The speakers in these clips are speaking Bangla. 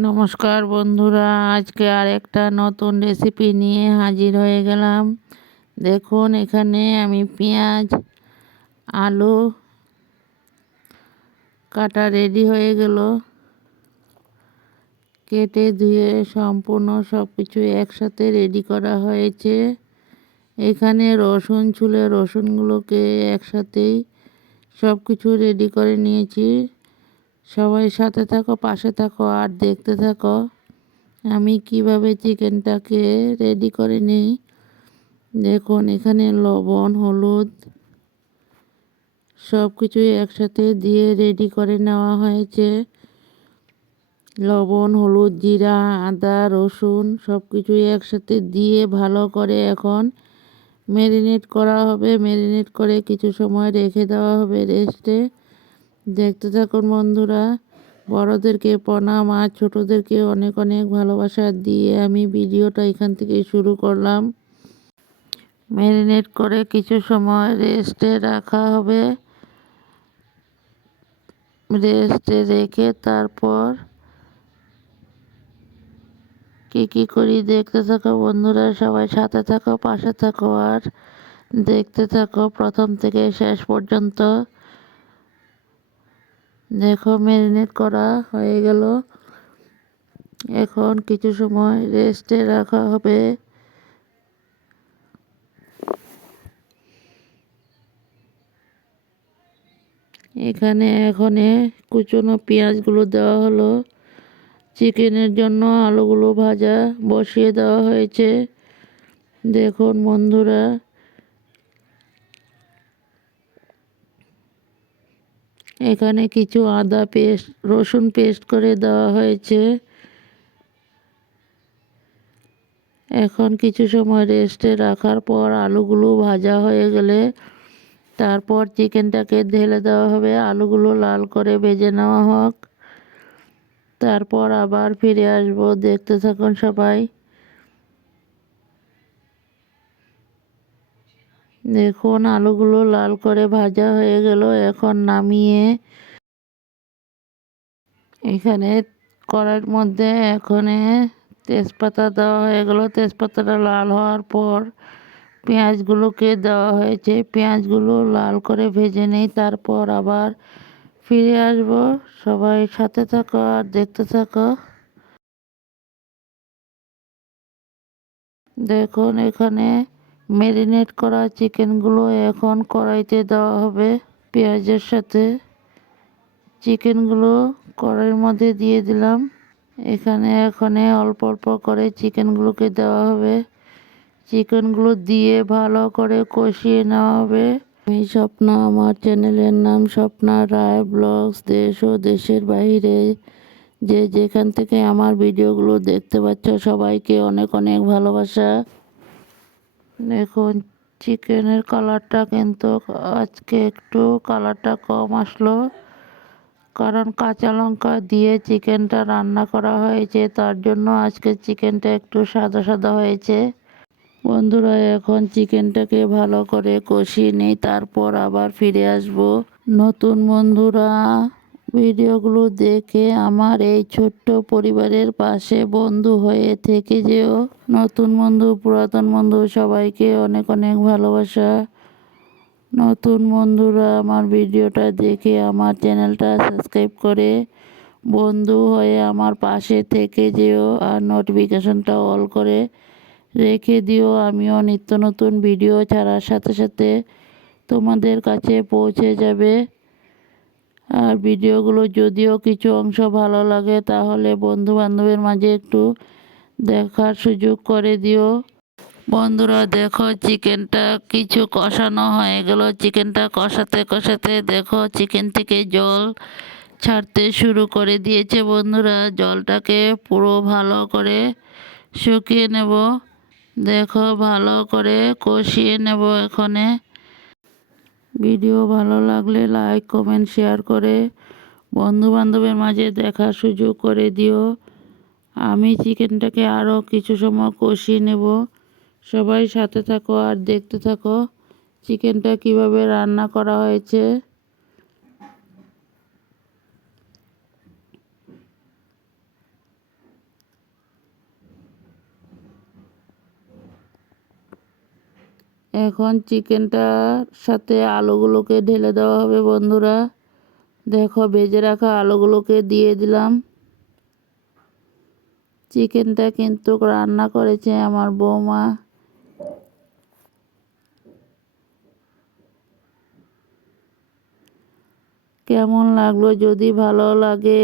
নমস্কার বন্ধুরা, আজকে আর একটা নতুন রেসিপি নিয়ে হাজির হয়ে গেলাম। দেখুন, এখানে আমি পেঁয়াজ, আলু কাটা রেডি হয়ে গেল। কেটে ধুয়ে সম্পূর্ণ সব কিছু একসাথে রেডি করা হয়েছে। এখানে রসুন ছুলে রসুনগুলোকে একসাথেই সব কিছু রেডি করে নিয়েছি। সবাই সাথে থাকো, পাশে থাকো আর দেখতে থাকো। আমি কীভাবে চিকেনটাকে রেডি করে নিই? দেখুন, এখানে লবণ, হলুদ সব কিছুই একসাথে দিয়ে রেডি করে নেওয়া হয়েছে। লবণ, হলুদ, জিরা, আদা, রসুন সব কিছুই একসাথে দিয়ে ভালো করে এখন ম্যারিনেট করা হবে। ম্যারিনেট করে কিছু সময় রেখে দেওয়া হবে রেস্টে দেখতে থাকুন বন্ধুরা, বড়দেরকে প্রণাম আর ছোটোদেরকে অনেক অনেক ভালোবাসা দিয়ে আমি ভিডিওটা এখান থেকে শুরু করলাম। ম্যারিনেট করে কিছু সময় রেস্টে রাখা হবে। রেস্টে রেখে তারপর কি কি করি দেখতে থাকো বন্ধুরা, সবাই সাথে থাকো, পাশে থাকো আর দেখতে থাকো প্রথম থেকে শেষ পর্যন্ত। দেখো ম্যারিনেট করা হয়ে গেল। এখন কিছু সময় রেস্টে রাখা হবে। এখানে এখানে কুচনো পেঁয়াজগুলো দেওয়া হলো। চিকেনের জন্য আলুগুলো ভাজা বসিয়ে দেওয়া হয়েছে। দেখুন বন্ধুরা এখানে কিছু আদা পেস্ট, রসুন পেস্ট করে দেওয়া হয়েছে। এখন কিছু সময় রেস্টে রাখার পর আলুগুলো ভাজা হয়ে গেলে তারপর চিকেনটাকে ঢেলে দেওয়া হবে। আলুগুলো লাল করে ভেজে নেওয়া হোক। তারপর আবার ফিরে আসব। দেখতে থাকুন সবাই। দেখুন, আলুগুলো লাল করে ভাজা হয়ে গেল। এখন নামিয়ে এখানে কড়াইয়ের মধ্যে এখানে তেজপাতা দেওয়া হয়ে গেল। তেজপাতাটা লাল হওয়ার পর পেঁয়াজগুলোকে দেওয়া হয়েছে। পেঁয়াজগুলো লাল করে ভেজে নেই, তারপর আবার ফিরে আসব। সবাই সাথে থাকো আর দেখতে থাকো। দেখুন, এখানে ম্যারিনেট করা চিকেনগুলো এখন কড়াইতে দেওয়া হবে পেঁয়াজের সাথে। চিকেনগুলো কড়াইয়ের মধ্যে দিয়ে দিলাম। এখানে এখানে অল্প অল্প করে চিকেনগুলোকে দেওয়া হবে। চিকেনগুলো দিয়ে ভালো করে কষিয়ে নেওয়া হবে। আমি স্বপ্না, আমার চ্যানেলের নাম স্বপ্না রায় ব্লগস, দেশ ও দেশের বাইরে। যে যেখান থেকে আমার ভিডিওগুলো দেখতে পাচ্ছ, সবাইকে অনেক অনেক ভালোবাসা। দেখুন, চিকেনের কালারটা কিন্তু আজকে একটু কালারটা কম আসলো। কারণ কাঁচা লঙ্কা দিয়ে চিকেনটা রান্না করা হয়েছে, তার জন্য আজকে চিকেনটা একটু সাদা সাদা হয়েছে। বন্ধুরা, এখন চিকেনটাকে ভালো করে কষিয়ে নিই, তারপর আবার ফিরে আসব। নতুন বন্ধুরা ভিডিওগুলো দেখে আমার এই ছোট্ট পরিবারের পাশে বন্ধু হয়ে থেকে যেও। নতুন বন্ধু, পুরাতন বন্ধু, সবাইকে অনেক অনেক ভালোবাসা। নতুন বন্ধুরা আমার ভিডিওটা দেখে আমার চ্যানেলটা সাবস্ক্রাইব করে বন্ধু হয়ে আমার পাশে থেকে যেও আর নোটিফিকেশনটা অল করে রেখে দিও। আমিও নিত্য নতুন ভিডিও ছাড়ার সাথে সাথে তোমাদের কাছে পৌঁছে যাবে। আর ভিডিওগুলো যদিও কিছু অংশ ভালো লাগে, তাহলে বন্ধু বান্ধবের মাঝে একটু দেখার সুযোগ করে দিও। বন্ধুরা, দেখো চিকেনটা কিছু কষানো হয়ে গেল। চিকেনটা কষাতে কষাতে দেখো চিকেন থেকে জল ছাড়তে শুরু করে দিয়েছে বন্ধুরা। জলটাকে পুরো ভালো করে শুকিয়ে নেব। দেখো ভালো করে কষিয়ে নেব এখানে। ভিডিও ভালো লাগলে লাইক কমেন্ট শেয়ার করে বন্ধুবান্ধবের মাঝে দেখার সুযোগ করে দিও। আমি চিকেনটাকে আরও কিছু সময় কষিয়ে নেব। সবাই সাথে থাকো আর দেখতে থাকো। চিকেনটা কীভাবে রান্না করা হয়েছে? এখন চিকেনটার সাথে আলুগুলোকে ঢেলে দেওয়া হবে বন্ধুরা। দেখো, ভেজে রাখা আলুগুলোকে দিয়ে দিলাম। চিকেনটা কিন্তু রান্না করেছে আমার বৌমা। কেমন লাগল যদি ভালো লাগে,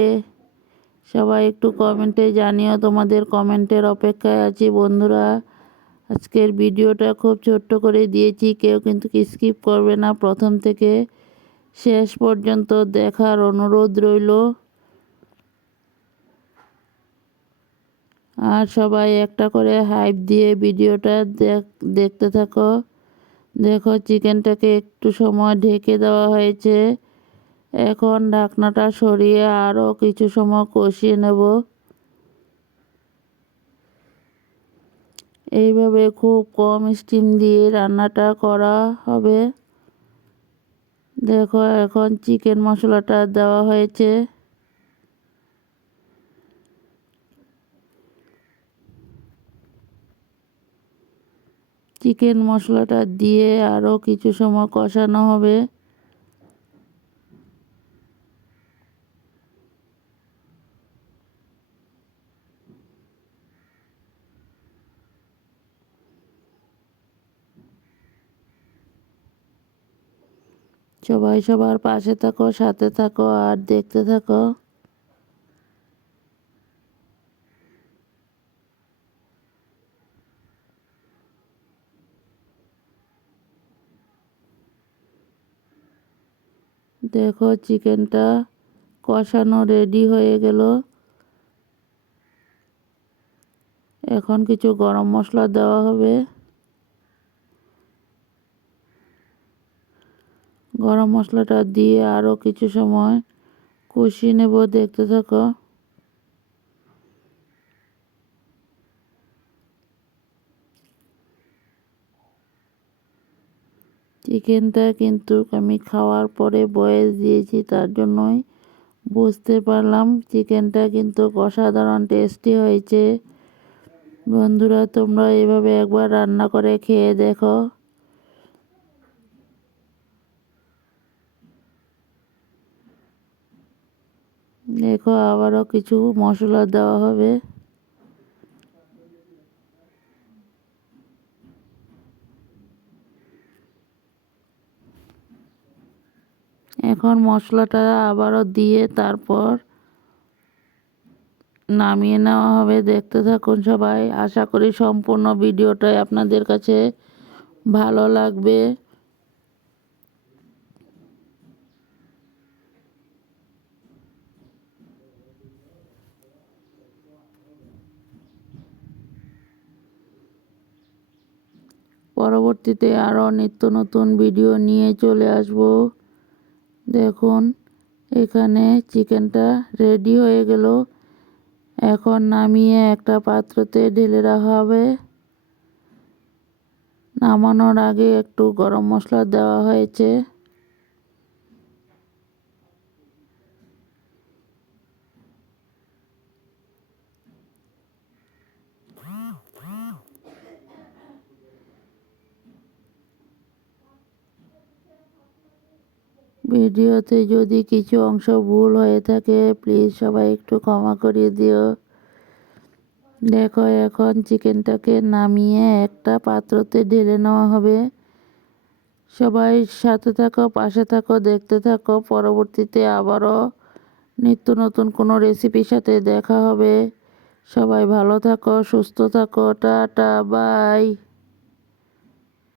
সবাই একটু কমেন্টে জানিও। তোমাদের কমেন্টের অপেক্ষায় আছি বন্ধুরা। আজকের ভিডিওটা খুব ছোট্ট করে দিয়েছি, কেউ কিন্তু স্কিপ করবে না। প্রথম থেকে শেষ পর্যন্ত দেখার অনুরোধ রইল। আর সবাই একটা করে হাইপ দিয়ে ভিডিওটা দেখতে থাকো। দেখো, চিকেনটাকে একটু সময় ঢেকে দেওয়া হয়েছে। এখন ঢাকনাটা সরিয়ে আরও কিছু সময় কষিয়ে নেব। এইভাবে খুব কম স্টিম দিয়ে রান্নাটা করা হবে। দেখো এখন চিকেন মশলাটা দেওয়া হয়েছে। চিকেন মশলাটা দিয়ে আরও কিছু সময় কষানো হবে। সবাই সবার পাশে থাকো, সাথে থাকো আর দেখতে থাকো। দেখো চিকেনটা কষানো রেডি হয়ে গেল। এখন কিছু গরম মশলা দেওয়া হবে। গরম মশলাটা দিয়ে আরও কিছু সময় কষিয়ে নেব, দেখতে থাকো। চিকেনটা কিন্তু আমি খাওয়ার পরে বয়েস দিয়েছি, তার জন্যই বুঝতে পারলাম চিকেনটা কিন্তু অসাধারণ টেস্টি হয়েছে। বন্ধুরা, তোমরা এভাবে একবার রান্না করে খেয়ে দেখো। দেখো আবারও কিছু মশলা দেওয়া হবে। এখন মশলাটা আবারও দিয়ে তারপর নামিয়ে নেওয়া হবে। দেখতে থাকুন সবাই। আশা করি সম্পূর্ণ ভিডিওটাই আপনাদের কাছে ভালো লাগবে। পরবর্তীতে আরও নিত্য নতুন ভিডিও নিয়ে চলে আসব। দেখুন, এখানে চিকেনটা রেডি হয়ে গেল। এখন নামিয়ে একটা পাত্রতে ঢেলে রাখা হবে। নামানোর আগে একটু গরম মশলা দেওয়া হয়েছে। ভিডিওতে যদি কিছু অংশ ভুল হয়ে থাকে প্লিজ সবাই একটু ক্ষমা করিয়ে দিও। দেখো, এখন চিকেনটাকে নামিয়ে একটা পাত্রতে ঢেলে নেওয়া হবে। সবাই সাথে থাকো, পাশে থাকো, দেখতে থাকো। পরবর্তীতে আবারও নিত্য নতুন কোনো রেসিপির সাথে দেখা হবে। সবাই ভালো থাকো, সুস্থ থাকো, টাটা বাই